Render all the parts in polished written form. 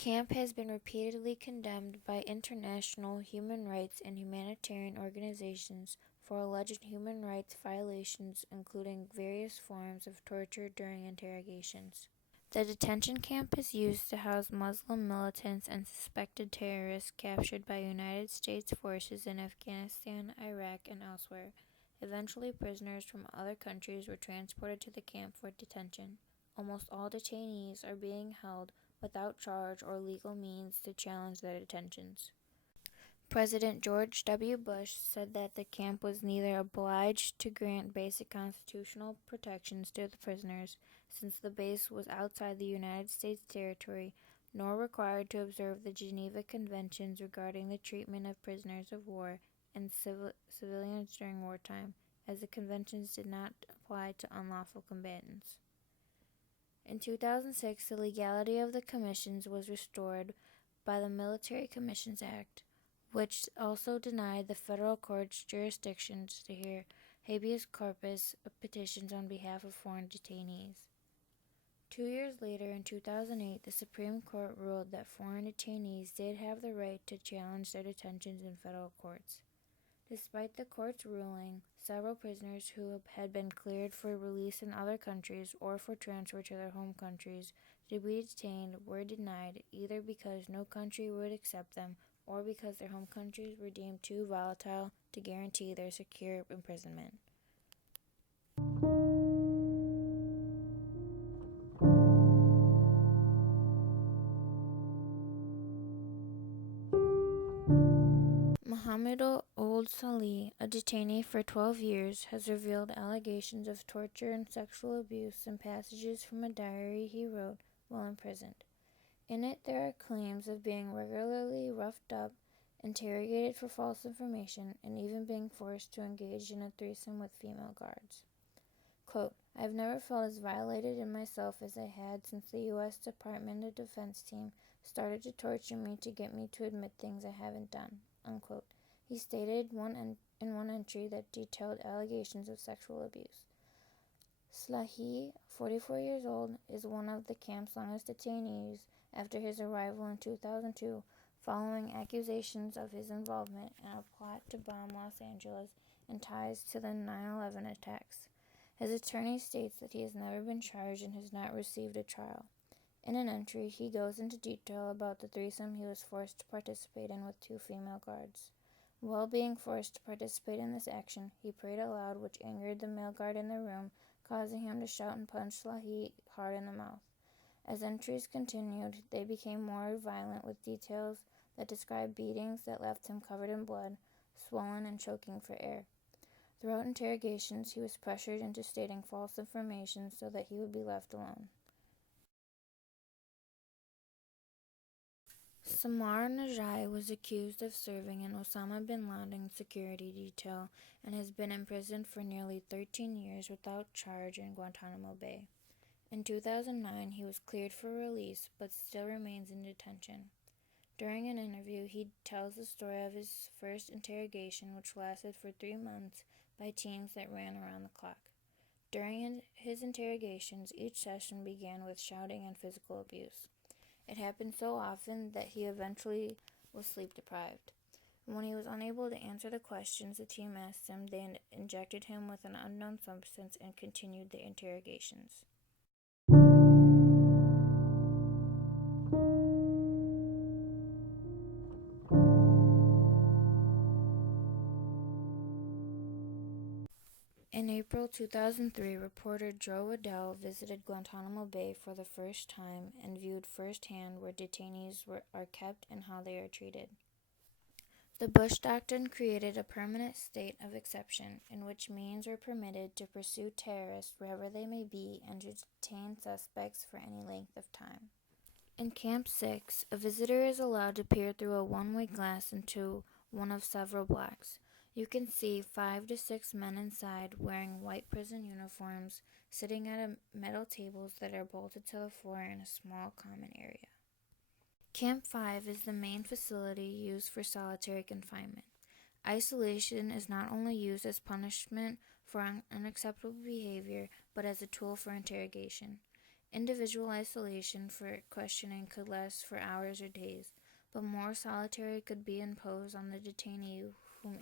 camp has been repeatedly condemned by international human rights and humanitarian organizations for alleged human rights violations, including various forms of torture during interrogations. The detention camp is used to house Muslim militants and suspected terrorists captured by United States forces in Afghanistan, Iraq, and elsewhere. Eventually, prisoners from other countries were transported to the camp for detention. Almost all detainees are being held without charge or legal means to challenge their detentions. President George W. Bush said that the camp was neither obliged to grant basic constitutional protections to the prisoners, since the base was outside the United States territory, nor required to observe the Geneva Conventions regarding the treatment of prisoners of war and civilians during wartime, as the conventions did not apply to unlawful combatants. In 2006, the legality of the commissions was restored by the Military Commissions Act, which also denied the federal court's jurisdictions to hear habeas corpus petitions on behalf of foreign detainees. 2 years later, in 2008, the Supreme Court ruled that foreign detainees did have the right to challenge their detentions in federal courts. Despite the court's ruling, several prisoners who had been cleared for release in other countries or for transfer to their home countries to be detained were denied, either because no country would accept them or because their home countries were deemed too volatile to guarantee their secure imprisonment. Mohamed Ould Salih, a detainee for 12 years, has revealed allegations of torture and sexual abuse in passages from a diary he wrote while imprisoned. In it, there are claims of being regularly roughed up, interrogated for false information, and even being forced to engage in a threesome with female guards. Quote, "I have never felt as violated in myself as I had since the U.S. Department of Defense team started to torture me to get me to admit things I haven't done," unquote. He stated in one entry that detailed allegations of sexual abuse. Slahi, 44 years old, is one of the camp's longest detainees after his arrival in 2002, following accusations of his involvement in a plot to bomb Los Angeles and ties to the 9/11 attacks. His attorney states that he has never been charged and has not received a trial. In an entry, he goes into detail about the threesome he was forced to participate in with 2 female guards. While being forced to participate in this action, he prayed aloud, which angered the male guard in the room, causing him to shout and punch Slahi hard in the mouth. As entries continued, they became more violent, with details that described beatings that left him covered in blood, swollen and choking for air. Throughout interrogations, he was pressured into stating false information so that he would be left alone. Samar Najai was accused of serving in Osama bin Laden's security detail and has been imprisoned for nearly 13 years without charge in Guantanamo Bay. In 2009, he was cleared for release but still remains in detention. During an interview, he tells the story of his first interrogation, which lasted for 3 months by teams that ran around the clock. During his interrogations, each session began with shouting and physical abuse. It happened so often that he eventually was sleep-deprived. When he was unable to answer the questions the team asked him, they injected him with an unknown substance and continued the interrogations. In April 2003, reporter Joe Waddell visited Guantanamo Bay for the first time and viewed firsthand where detainees are kept and how they are treated. The Bush Doctrine created a permanent state of exception in which means were permitted to pursue terrorists wherever they may be and to detain suspects for any length of time. In Camp 6, a visitor is allowed to peer through a one-way glass into one of several blocks. You can see 5 to 6 men inside wearing white prison uniforms, sitting at metal tables that are bolted to the floor in a small common area. Camp 5 is the main facility used for solitary confinement. Isolation is not only used as punishment for unacceptable behavior, but as a tool for interrogation. Individual isolation for questioning could last for hours or days, but more solitary could be imposed on the detainee whom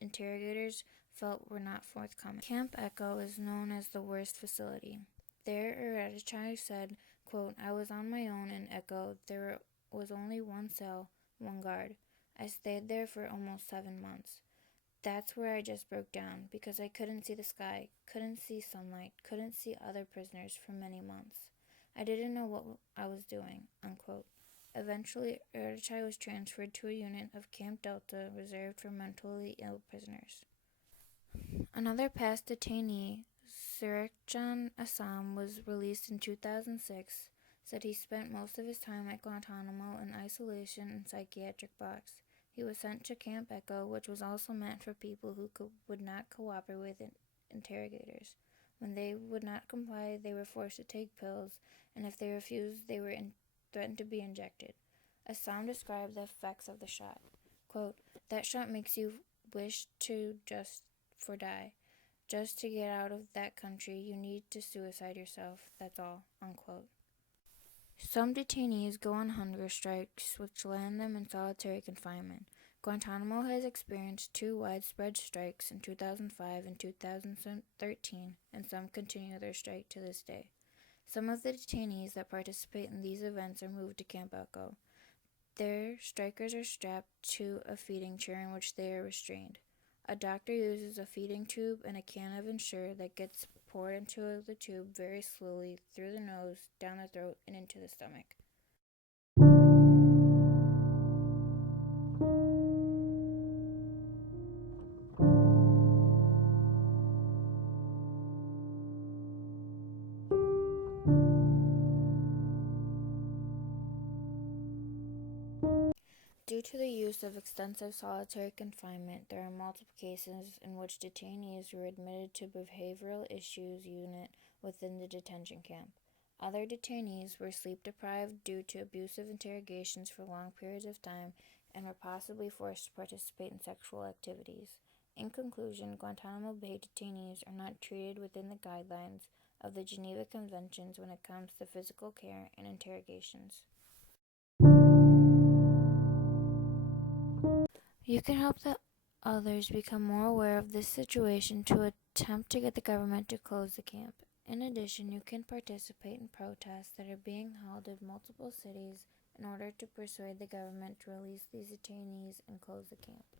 interrogators felt were not forthcoming. Camp Echo is known as the worst facility. There, Eradichai said, quote, "I was on my own in Echo. There was only one cell, one guard. I stayed there for almost 7 months. That's where I just broke down, because I couldn't see the sky, couldn't see sunlight, couldn't see other prisoners for many months. I didn't know what I was doing," unquote. Eventually, Eradichai was transferred to a unit of Camp Delta reserved for mentally ill prisoners. Another past detainee, Sirikjan Assam, was released in 2006, said he spent most of his time at Guantanamo in isolation and psychiatric box. He was sent to Camp Echo, which was also meant for people who would not cooperate with interrogators. When they would not comply, they were forced to take pills, and if they refused, they were threatened to be injected. Assam described the effects of the shot. Quote, "That shot makes you wish to just die. Just to get out of that country, you need to suicide yourself, that's all," unquote. Some detainees go on hunger strikes, which land them in solitary confinement. Guantanamo has experienced 2 widespread strikes in 2005 and 2013, and some continue their strike to this day. Some of the detainees that participate in these events are moved to Camp Echo. There, strikers are strapped to a feeding chair in which they are restrained. A doctor uses a feeding tube and a can of Ensure that gets poured into the tube very slowly through the nose, down the throat, and into the stomach. Due to the use of extensive solitary confinement, there are multiple cases in which detainees were admitted to behavioral issues unit within the detention camp. Other detainees were sleep-deprived due to abusive interrogations for long periods of time and were possibly forced to participate in sexual activities. In conclusion, Guantanamo Bay detainees are not treated within the guidelines of the Geneva Conventions when it comes to physical care and interrogations. You can help the others become more aware of this situation to attempt to get the government to close the camp. In addition, you can participate in protests that are being held in multiple cities in order to persuade the government to release these detainees and close the camp.